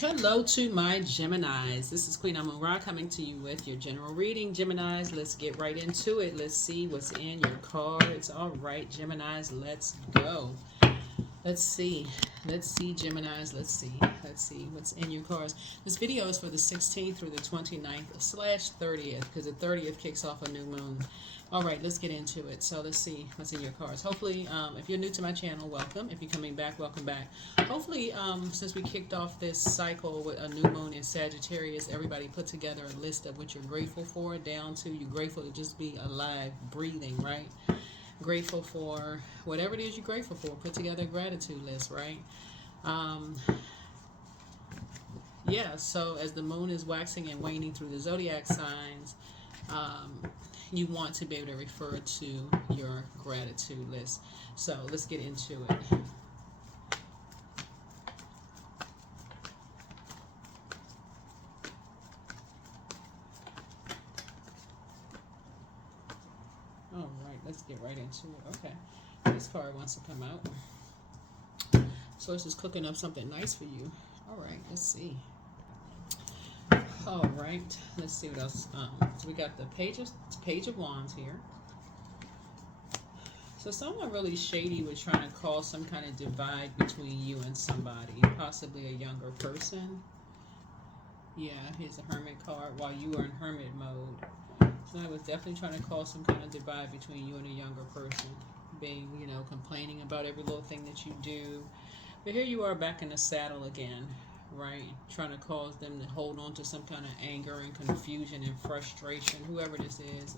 Hello to my Geminis. This is Queen Amun Ra coming to you with your general reading. Geminis, let's get right into it. Let's see what's in your cards. All right, Geminis, let's go. Let's see. Let's see, Geminis. Let's see. Let's see what's in your cards. This video is for the 16th through the 29th/30th because the 30th kicks off a new moon. All right, let's get into it. So let's see what's in your cards. Hopefully, if you're new to my channel, welcome. If you're coming back, welcome back. Hopefully, since we kicked off this cycle with a new moon in Sagittarius, everybody put together a list of what you're grateful for, down to you're grateful to just be alive, breathing, right? Grateful for whatever it is you're grateful for. Put together a gratitude list, right? Yeah, so as the moon is waxing and waning through the zodiac signs, you want to be able to refer to your gratitude list. So let's get into it. All right, let's get right into it. Okay, this card wants to come out. Source is cooking up something nice for you. All right, let's see. All right, let's see what else. So we got the Page of Wands here. So someone really shady was trying to cause some kind of divide between you and somebody, possibly a younger person. Yeah, here's a Hermit card while you were in Hermit mode. So I was definitely trying to cause some kind of divide between you and a younger person, being, complaining about every little thing that you do. But here you are back in the saddle again, right? Trying to cause them to hold on to some kind of anger and confusion and frustration, whoever this is.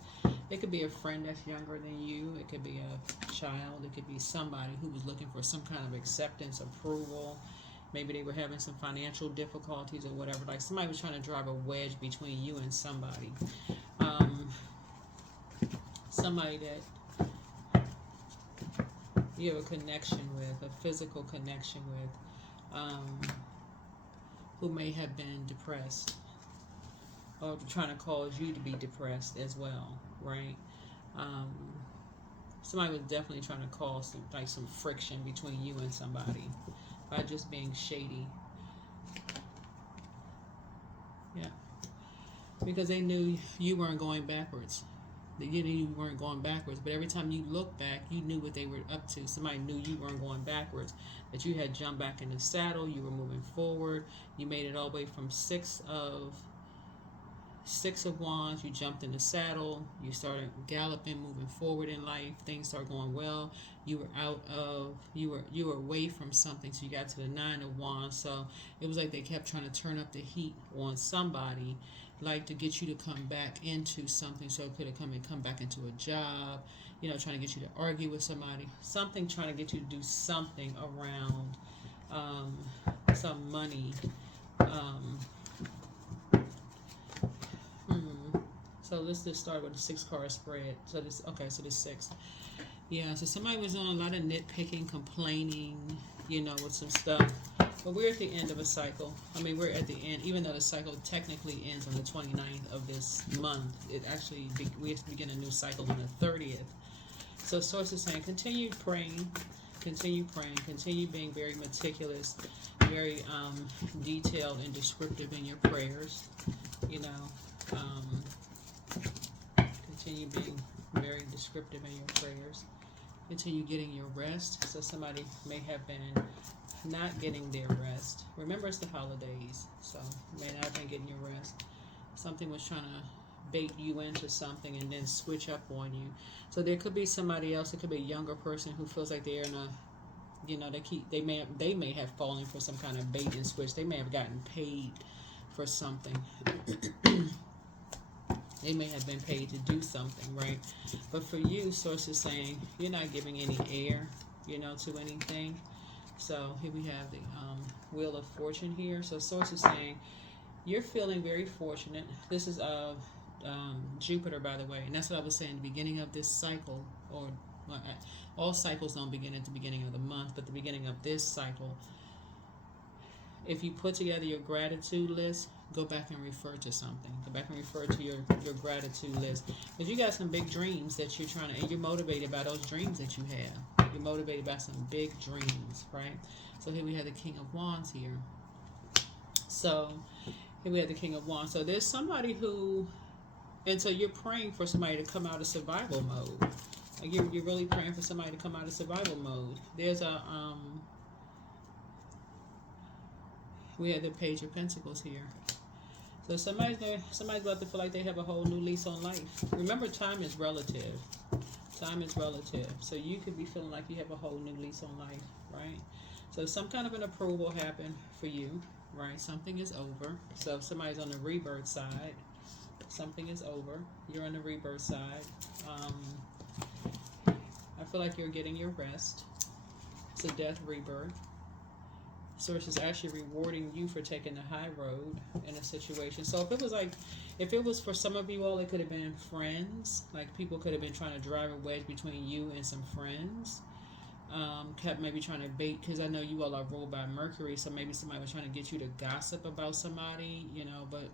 It could be a friend that's younger than you. It could be a child. It could be somebody who was looking for some kind of acceptance, approval. Maybe they were having some financial difficulties or whatever. Like somebody was trying to drive a wedge between you and somebody. Somebody that you have a connection with, a physical connection with, who may have been depressed or trying to cause you to be depressed as well, right? Somebody was definitely trying to cause some friction between you and somebody by just being shady. Yeah, because they knew you weren't going backwards. You knew you weren't going backwards, but every time you look back, you knew what they were up to. Somebody knew you weren't going backwards, that you had jumped back in the saddle, you were moving forward, you made it all the way from Six of Wands, you jumped in the saddle, you started galloping, moving forward in life, things started going well, you were away from something, so you got to the Nine of Wands. So it was like they kept trying to turn up the heat on somebody, like to get you to come back into something. So it could have come back into a job, trying to get you to argue with somebody, something, trying to get you to do something around some money. So let's just start with the 6-card spread. So this six. Yeah, so somebody was on a lot of nitpicking, complaining, with some stuff. But we're at the end of a cycle. I mean, we're at the end, even though the cycle technically ends on the 29th of this month. It actually, we have to begin a new cycle on the 30th. So Source is saying, continue praying, continue being very meticulous, very detailed and descriptive in your prayers, continue being very descriptive in your prayers. Continue getting your rest. So somebody may have been not getting their rest. Remember, it's the holidays, so you may not have been getting your rest. Something was trying to bait you into something and then switch up on you. So there could be somebody else. It could be a younger person who feels like they're in a, they may have fallen for some kind of bait and switch. They may have gotten paid for something. They may have been paid to do something, right? But for you, Source is saying you're not giving any air, to anything. So here we have the Wheel of Fortune here. So Source is saying you're feeling very fortunate. This is Jupiter, by the way. And that's what I was saying at the beginning of this cycle, or all cycles don't begin at the beginning of the month, but the beginning of this cycle. If you put together your gratitude list, go back and refer to something. Go back and refer to your gratitude list. Because you got some big dreams that you're trying to, and you're motivated by those dreams that you have. You're motivated by some big dreams, right? So here we have the King of Wands here. So here we have the King of Wands. So there's somebody who, and so you're praying for somebody to come out of survival mode. Like you're really praying for somebody to come out of survival mode. There's a we have the Page of Pentacles here. So somebody's about to feel like they have a whole new lease on life. Remember, time is relative. Time is relative. So you could be feeling like you have a whole new lease on life, right? So some kind of an approval happened for you, right? Something is over. So if somebody's on the rebirth side, something is over. You're on the rebirth side. I feel like you're getting your rest. It's a death rebirth. Source is actually rewarding you for taking the high road in a situation. So if it was for some of you all, it could have been friends. Like people could have been trying to drive a wedge between you and some friends. Kept maybe trying to bait, because I know you all are ruled by Mercury, so maybe somebody was trying to get you to gossip about somebody, but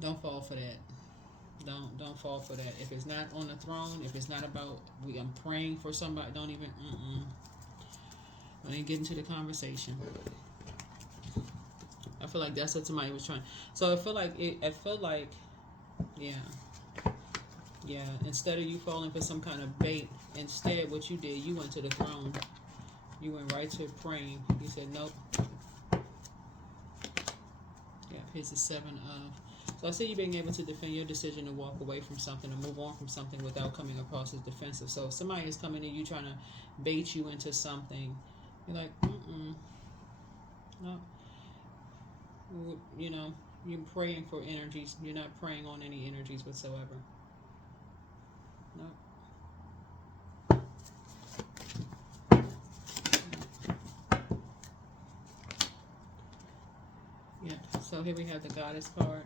don't fall for that. Don't fall for that. If it's not on the throne, if it's not about I'm praying for somebody, don't even get into the conversation. I feel like that's what somebody was trying. So I feel like yeah. Instead of you falling for some kind of bait, instead what you did, you went to the throne. You went right to praying. You said nope. Yeah, here's the 7 of. So I see you being able to defend your decision to walk away from something, to move on from something without coming across as defensive. So if somebody is coming to you trying to bait you into something, you're like, no. You're praying for energies. You're not praying on any energies whatsoever. No. Yeah. So here we have the Goddess card.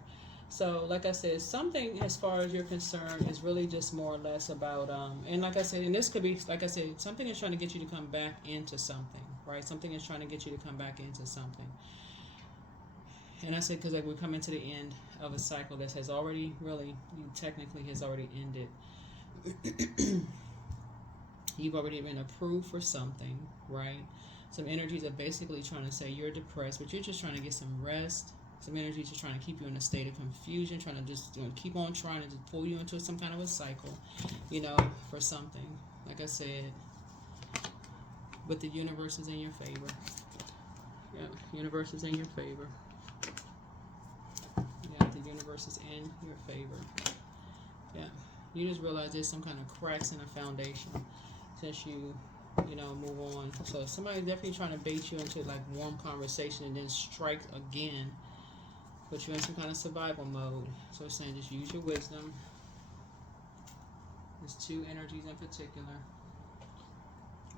So like I said, something as far as you're concerned is really just more or less about, and like I said, and this could be, like I said, something is trying to get you to come back into something, right? Something is trying to get you to come back into something. And I said, because like we're coming to the end of a cycle that has already technically has already ended. You've already been approved for something, right? Some energies are basically trying to say you're depressed, but you're just trying to get some rest. Some energies are trying to keep you in a state of confusion, trying to just keep on trying to just pull you into some kind of a cycle, for something. Like I said, but the universe is in your favor. Yeah, universe is in your favor. Yeah, the universe is in your favor. Yeah, you just realize there's some kind of cracks in the foundation since you move on. So somebody's definitely trying to bait you into like warm conversation and then strike again. Put you in some kind of survival mode. So it's saying just use your wisdom. There's 2 energies in particular.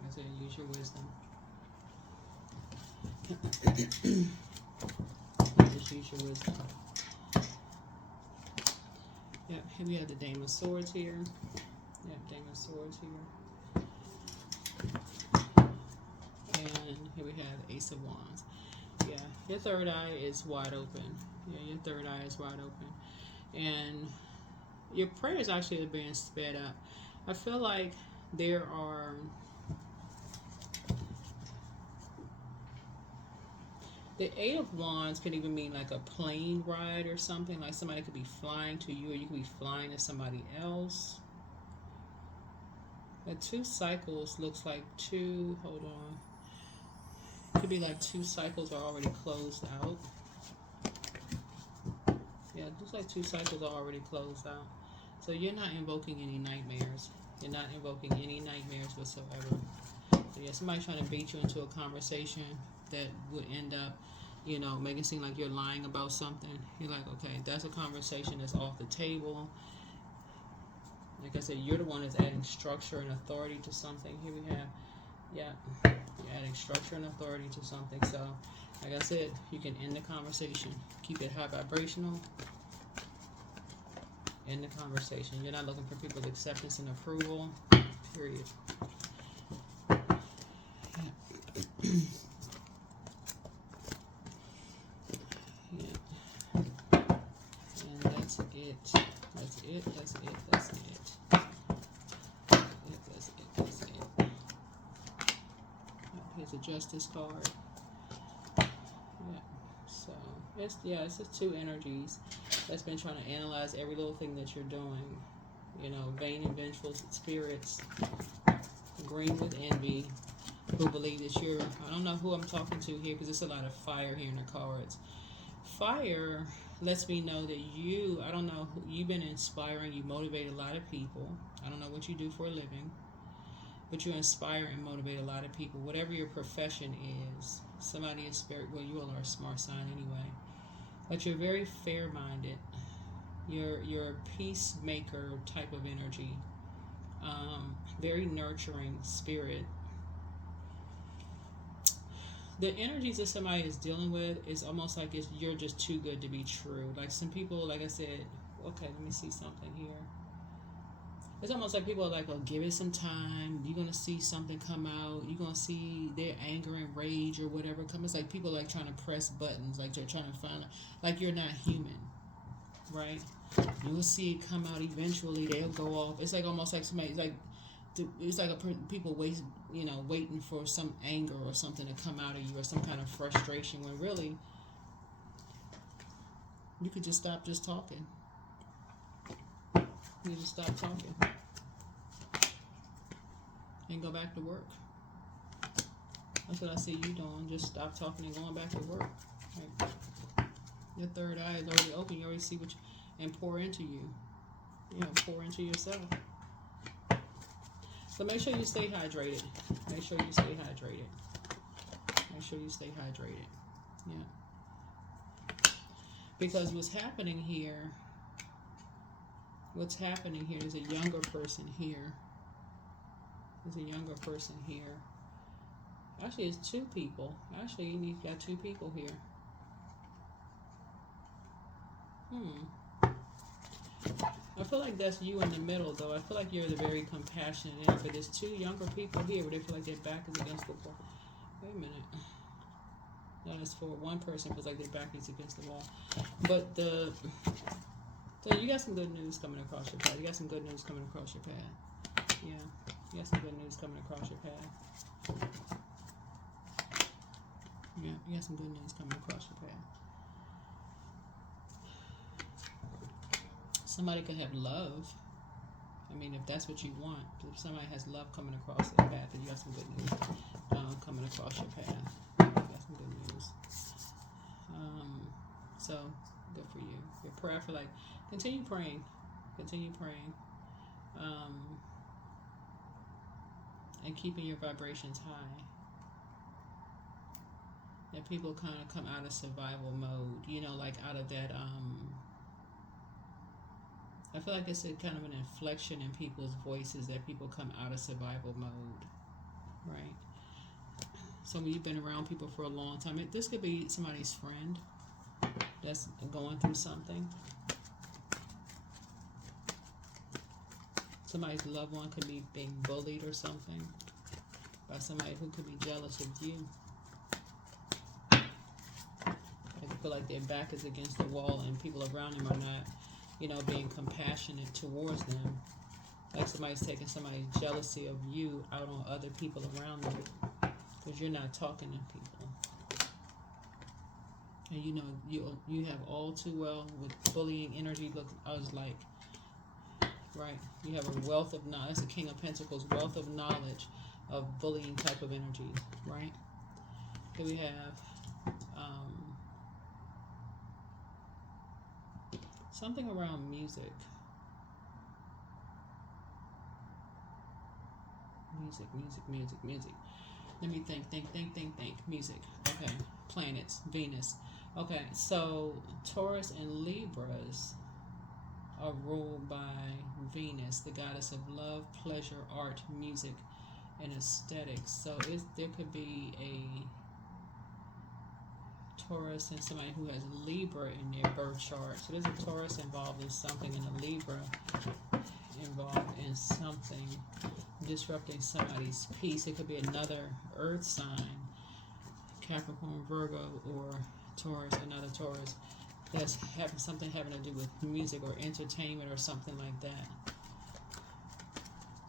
I said use your wisdom. Just use your wisdom. Yep, here we have the Dame of Swords here. Yep, Dame of Swords here. And here we have the Ace of Wands. Yeah, your third eye is wide open. Yeah, your third eye is wide open. And your prayers actually are being sped up. I feel like there are... The 8 of Wands could even mean like a plane ride or something. Like somebody could be flying to you or you could be flying to somebody else. The 2 cycles looks like 2... Hold on. Could be like 2 cycles are already closed out. Yeah, it looks like 2 cycles are already closed out. So you're not invoking any nightmares. You're not invoking any nightmares whatsoever. So yeah, somebody's trying to bait you into a conversation that would end up, making it seem like you're lying about something. You're like, okay, that's a conversation that's off the table. Like I said, you're the one that's adding structure and authority to something. Here we have, you're adding structure and authority to something. So, like I said, you can end the conversation. Keep it high vibrational. End the conversation. You're not looking for people's acceptance and approval. Period. And that's it. That's it. That's it. That's it. That's it. Here's a Justice card. Yeah. So It's just two energies that's been trying to analyze every little thing that you're doing. You know, vain and vengeful spirits, green with envy, who believe that you're, I don't know who I'm talking to here because there's a lot of fire here in the cards. Fire lets me know that you, I don't know, you've been inspiring, you motivate a lot of people. I don't know what you do for a living, but you inspire and motivate a lot of people. Whatever your profession is, somebody is very, well, you all are a smart sign anyway, but you're very fair-minded. You're a peacemaker type of energy, very nurturing spirit. The energies that somebody is dealing with is almost like you're just too good to be true. Like some people, like I said, okay, let me see something here. It's almost like people are like, oh, give it some time. You're going to see something come out. You're going to see their anger and rage or whatever come. It's like people like trying to press buttons. Like they're trying to find, like you're not human, right? You'll see it come out eventually. They'll go off. It's like almost like somebody, it's like people waiting for some anger or something to come out of you or some kind of frustration when really you could just stop just talking. You just stop talking and go back to work. That's what I see you doing. Just stop talking and going back to work. Like, your third eye is already open. You already see and pour into you. Pour into yourself. So make sure you stay hydrated. Make sure you stay hydrated. Make sure you stay hydrated. Yeah. Because what's happening here, there's a younger person here. There's a younger person here. Actually, it's two people. Actually, you've got two people here. I feel like that's you in the middle, though. I feel like you're the very compassionate end, but there's two younger people here where they feel like their back is against the wall. Wait a minute. No, it's for one person feels like their back is against the wall. But so you got some good news coming across your path. You got some good news coming across your path. Yeah, you got some good news coming across your path. Yeah, you got some good news coming across your path. Somebody could have love. I mean, if that's what you want. If somebody has love coming across their path, then you got some good news coming across your path. You got some good news. So, good for you. Your prayer, I feel like, continue praying. Continue praying. And keeping your vibrations high. That people kind of come out of survival mode. Like out of that, I feel like it's a kind of an inflection in people's voices that people come out of survival mode, right? So when you've been around people for a long time, this could be somebody's friend that's going through something. Somebody's loved one could be being bullied or something by somebody who could be jealous of you. I feel like their back is against the wall and people around them are not, being compassionate towards them. Like somebody's taking somebody's jealousy of you out on other people around them because you're not talking to people. And you have all too well with bullying energy. Look, I was like, right, you have a wealth of knowledge. That's the King of Pentacles, wealth of knowledge of bullying type of energy, right? Here we have something around music. Music. Let me think. Music. Okay. Planets. Venus. Okay. So Taurus and Libras are ruled by Venus, the goddess of love, pleasure, art, music, and aesthetics. So there could be a Taurus and somebody who has Libra in their birth chart. So there's a Taurus involved in something and a Libra involved in something disrupting somebody's peace. It could be another earth sign, Capricorn, Virgo, or Taurus, another Taurus, that's having to do with music or entertainment or something like that.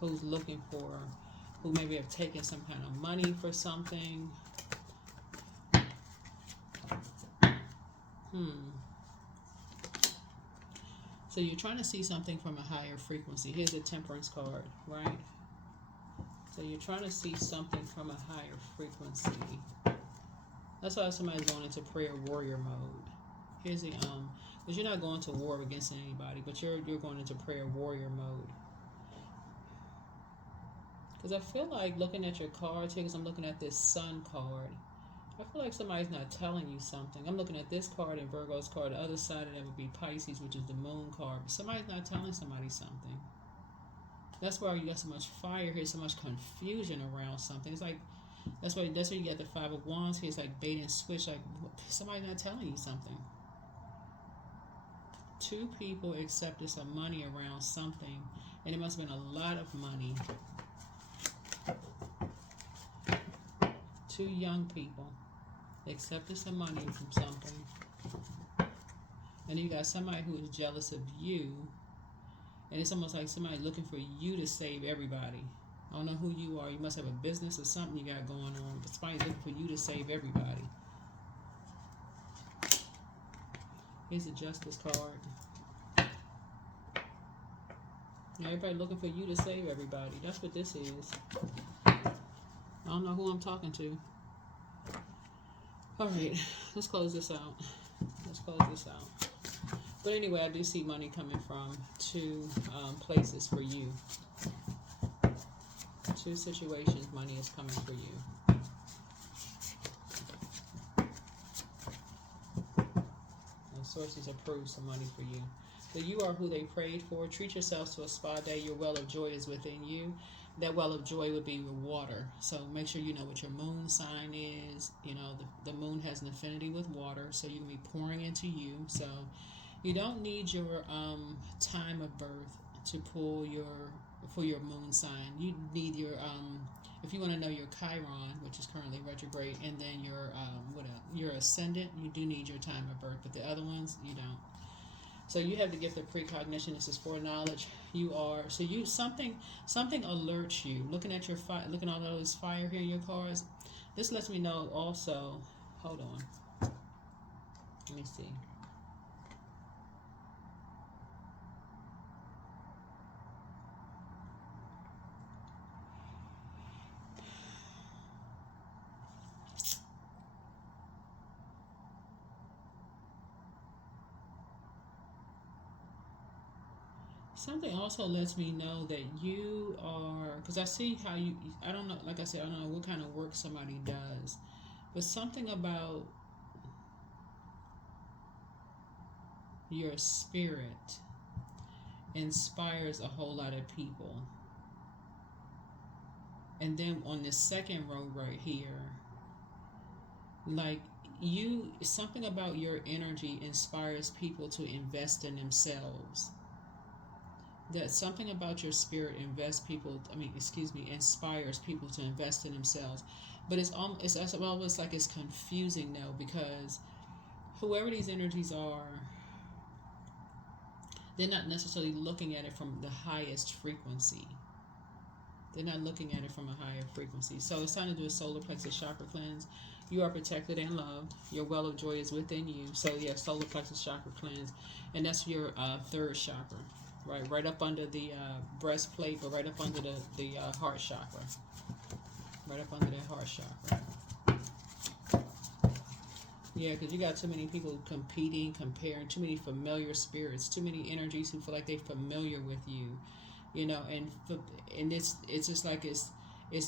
Who maybe have taken some kind of money for something. Hmm. So you're trying to see something from a higher frequency. Here's a temperance card, right? So you're trying to see something from a higher frequency. That's why somebody's going into prayer warrior mode. Here's the because you're not going to war against anybody, but you're going into prayer warrior mode. Because I feel like looking at your cards here, because I'm looking at this sun card, I feel like somebody's not telling you something. I'm looking at this card and Virgo's card. The other side of that would be Pisces, which is the moon card. But somebody's not telling somebody something. That's why you got so much fire here, so much confusion around something. It's like that's why you get the Five of Wands here. It's like bait and switch. Like somebody's not telling you something. Two people accepted some money around something, and it must have been a lot of money. Two young people accepted some money from something, and you got somebody who is jealous of you, and it's almost like somebody looking for you to save everybody. I don't know who you are. You must have a business or something you got going on, but somebody's looking for you to save everybody. Here's the Justice card. Everybody looking for you to save everybody. That's what this is. I don't know who I'm talking to. All right, let's close this out. But anyway, I do see money coming from two places for you. Two situations, money is coming for you. And sources approve some money for you. So you are who they prayed for. Treat yourselves to a spa day. Your well of joy is within you. That well of joy would be your water. So make sure you know what your moon sign is. You know, the moon has an affinity with water, so you can be pouring into you. So you don't need your time of birth to pull for your moon sign. You need your if you want to know your Chiron, which is currently retrograde, and then your ascendant, you do need your time of birth, but the other ones you don't. So you have the gift of precognition. This is foreknowledge. You are something alerts you. Looking at your looking at all this fire here in your cards. This lets me know also. Hold on. Let me see. Something also lets me know that you are, because I see how I don't know, like I said, I don't know what kind of work somebody does, but something about your spirit inspires a whole lot of people. And then on this second row right here, like something about your energy inspires people to invest in themselves. That something about your spirit inspires people to invest in themselves. But it's almost like it's confusing though, because whoever these energies are, they're not necessarily looking at it from the highest frequency. They're not looking at it from a higher frequency. So it's time to do a solar plexus chakra cleanse. You are protected and loved. Your well of joy is within you. So yeah, solar plexus chakra cleanse, and that's your third chakra. Right up under the breastplate, but right up under the heart chakra. Right up under that heart chakra. Yeah, because you got too many people competing, comparing, too many familiar spirits, too many energies who feel like they're familiar with you, you know, and it's just like it's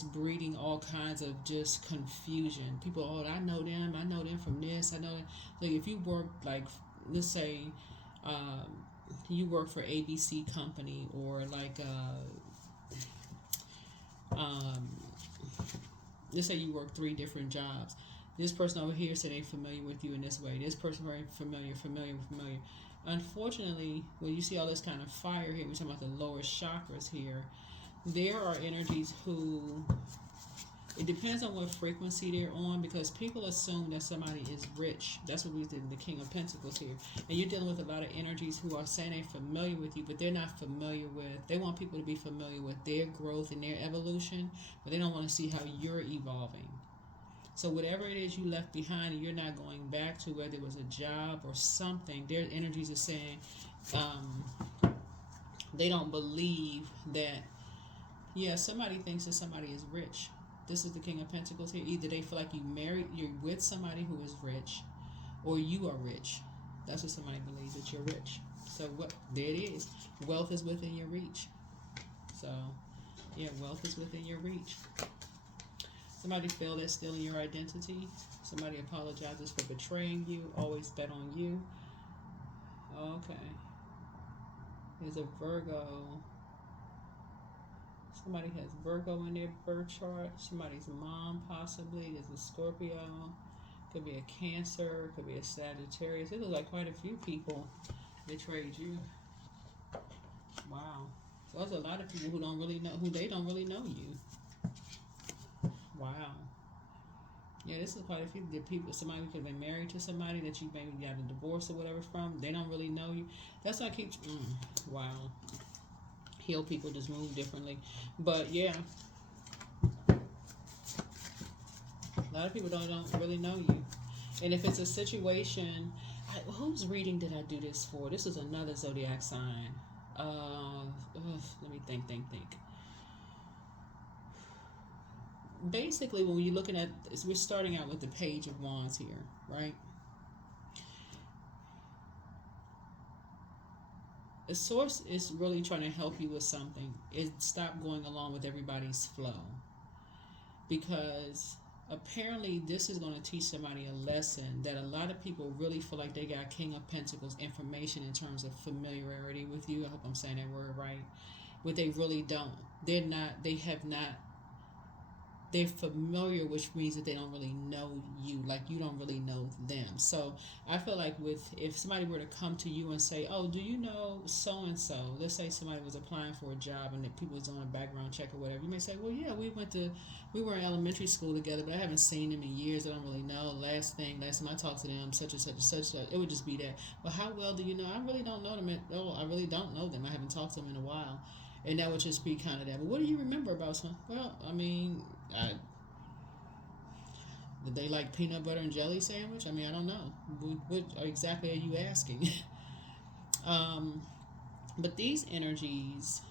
breeding all kinds of just confusion. People, I know them from this, I know them. Like if you work, like, let's say, you work for ABC company, or like let's say you work 3 different jobs. This person over here said they familiar with you in this way. This person very familiar. Unfortunately, when you see all this kind of fire here, we're talking about the lower chakras here. There are energies who, it depends on what frequency they're on, because people assume that somebody is rich. That's what we did in the King of Pentacles here. And you're dealing with a lot of energies who are saying they're familiar with you, but they're not familiar with, they want people to be familiar with their growth and their evolution, but they don't want to see how you're evolving. So whatever it is you left behind and you're not going back to, whether it was a job or something, their energies are saying um, they don't believe that. Yeah, somebody thinks that somebody is rich. This is the King of Pentacles here. Either they feel like you're with somebody who is rich, or you are rich. That's what somebody believes, that you're rich. So what? There it is. Wealth is within your reach. So, yeah, wealth is within your reach. Somebody feel that's stealing your identity. Somebody apologizes for betraying you. Always bet on you. Okay. There's a Virgo. Somebody has Virgo in their birth chart. Somebody's mom, possibly. There's a Scorpio. Could be a Cancer. Could be a Sagittarius. It looks like quite a few people betrayed you. Wow. So there's a lot of people who don't really know, who they don't really know you. Wow. Yeah, this is quite a few people. Somebody could have been married to somebody that you maybe got a divorce or whatever from. They don't really know you. That's why I keep. Wow. Heal people just move differently. But yeah, a lot of people don't really know you. And if it's a situation, whose reading did I do this for? This is another zodiac sign. Let me think. Basically, when you're looking at, we're starting out with the Page of Wands here, right? The source is really trying to help you with something. Stop going along with everybody's flow. Because apparently this is going to teach somebody a lesson that a lot of people really feel like they got King of Pentacles information in terms of familiarity with you. I hope I'm saying that word right. But they really don't. They're familiar, which means that they don't really know you, like you don't really know them. So I feel like if somebody were to come to you and say, oh, do you know so-and-so? Let's say somebody was applying for a job and that people was on a background check or whatever. You may say, well, yeah, we were in elementary school together, but I haven't seen them in years. I don't really know. Last time I talked to them, such and such and such. It would just be that. But how well do you know? I really don't know them at all. I really don't know them. I haven't talked to them in a while. And that would just be kind of that. But what do you remember about some? Well, I mean, did they like peanut butter and jelly sandwich? I mean, I don't know. What exactly are you asking? But these energies,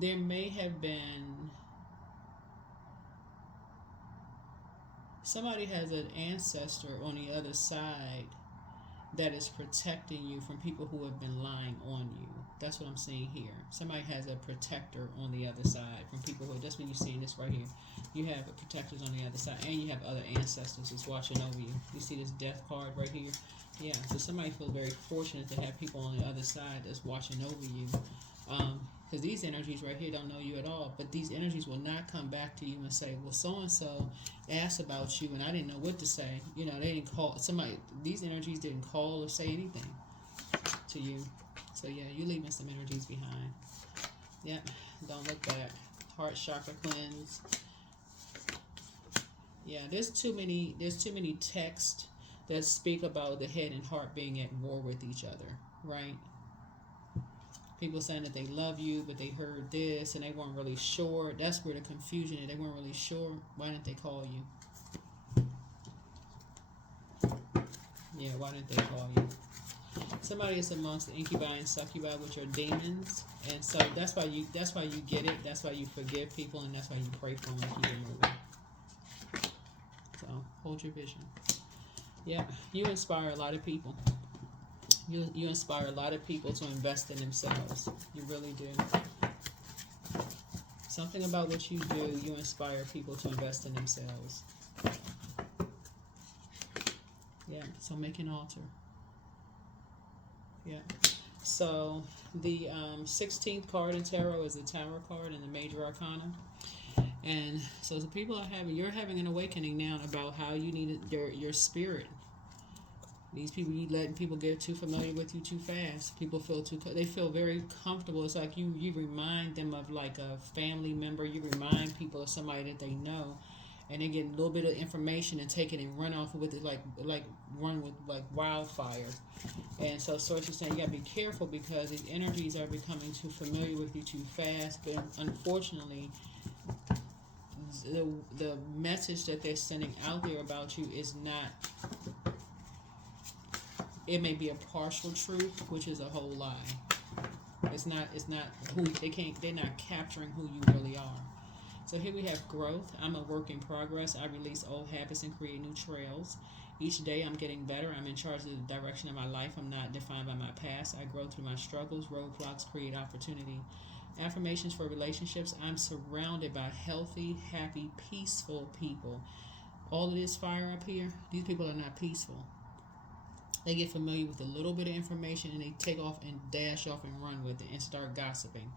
there may have been, somebody has an ancestor on the other side that is protecting you from people who have been lying on you. That's what I'm seeing here. Somebody has a protector on the other side from people who, that's when you're seeing this right here. You have protectors on the other side, and you have other ancestors that's watching over you. You see this death card right here? Yeah, so somebody feels very fortunate to have people on the other side that's watching over you. Because these energies right here don't know you at all, but these energies will not come back to you and say, well, so-and-so asked about you and I didn't know what to say. You know, they didn't call somebody. These energies didn't call or say anything to you. So yeah, you're leaving some energies behind. Yeah, don't look back. Heart chakra cleanse. Yeah, there's too many texts that speak about the head and heart being at war with each other, right? People saying that they love you, but they heard this and they weren't really sure. That's where the confusion is. They weren't really sure. Why didn't they call you? Yeah, why didn't they call you? Somebody is amongst the incubi and succubi, which are demons, and so that's why you get it. That's why you forgive people, and that's why you pray for them and keep it moving. So hold your vision. Yeah, you inspire a lot of people. You inspire a lot of people to invest in themselves. You really do. Something about what you do, you inspire people to invest in themselves. Yeah, so make an altar. Yeah. So the 16th card in tarot is the Tower card in the Major Arcana. And so the people you're having an awakening now about how you need your spirit. These people, you letting people get too familiar with you too fast. People they feel very comfortable. It's like you remind them of like a family member. You remind people of somebody that they know. and they get a little bit of information and take it and run off with it like run with like wildfire. And so Source is saying you gotta be careful because these energies are becoming too familiar with you too fast. But unfortunately, the message that they're sending out there about you is not. It may be a partial truth, which is a whole lie. It's not who they're not capturing who you really are. So here we have growth. I'm a work in progress. I release old habits and create new trails. Each day I'm getting better. I'm in charge of the direction of my life. I'm not defined by my past. I grow through my struggles. Roadblocks create opportunity. Affirmations for relationships. I'm surrounded by healthy, happy, peaceful people. All of this fire up here, these people are not peaceful. They get familiar with a little bit of information and they take off and dash off and run with it and start gossiping.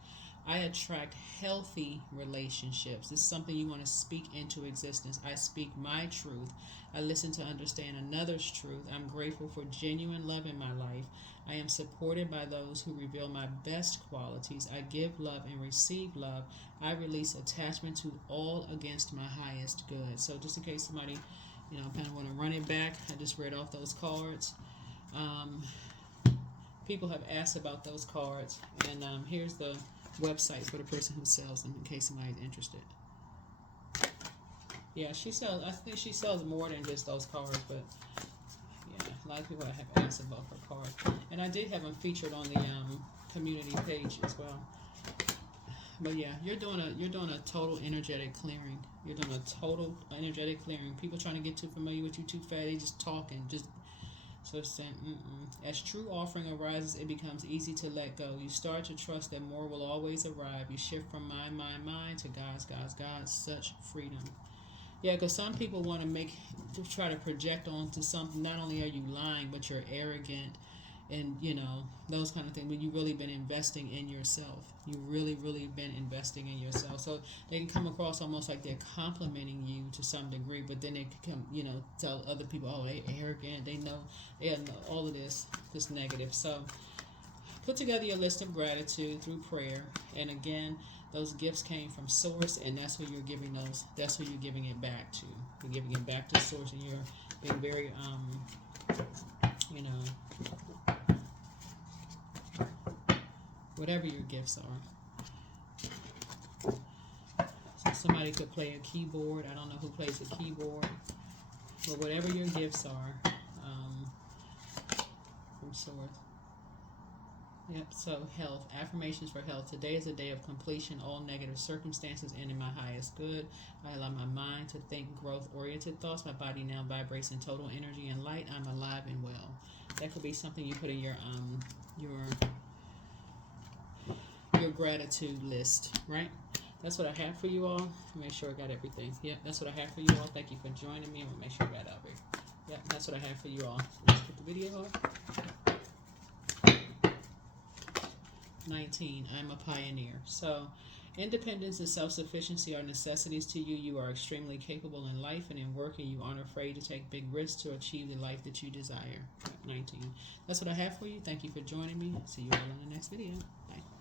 I attract healthy relationships. This is something you want to speak into existence. I speak my truth. I listen to understand another's truth. I'm grateful for genuine love in my life. I am supported by those who reveal my best qualities. I give love and receive love. I release attachment to all against my highest good. So just in case somebody, kind of want to run it back, I just read off those cards. People have asked about those cards, and here's the website for the person who sells them in case somebody's interested. Yeah, I think she sells more than just those cards, but yeah, a lot of people have asked about her card, and I did have them featured on the community page as well. But yeah, you're doing a total energetic clearing. You're doing a total energetic clearing. People trying to get too familiar with you too fast, they just talking, So it's saying, as true offering arises, it becomes easy to let go. You start to trust that more will always arrive. You shift from mind to God's. Such freedom. Yeah, because some people want to try to project onto something. Not only are you lying, but you're arrogant and, those kind of things. But you've really been investing in yourself. You've really, really been investing in yourself. So they can come across almost like they're complimenting you to some degree, but then they can tell other people, oh, they're arrogant. They know all of this negative. So put together your list of gratitude through prayer. And again, those gifts came from Source, and that's who you're giving those. That's who you're giving it back to. You're giving it back to Source, and you're being very, whatever your gifts are. So somebody could play a keyboard. I don't know who plays a keyboard, but whatever your gifts are, from Source. Yep, so health. Affirmations for health. Today is a day of completion. All negative circumstances end in my highest good. I allow my mind to think growth-oriented thoughts. My body now vibrates in total energy and light. I'm alive and well. That could be something you put in your gratitude list, right? That's what I have for you all. Make sure I got everything. Yep, that's what I have for you all. Thank you for joining me. I'm going to make sure I got it over here. Yep, that's what I have for you all. So let's put the video off. 19. I'm a pioneer. So independence and self-sufficiency are necessities to you. You are extremely capable in life and in work, and you aren't afraid to take big risks to achieve the life that you desire. 19. That's what I have for you. Thank you for joining me. See you all in the next video. Bye.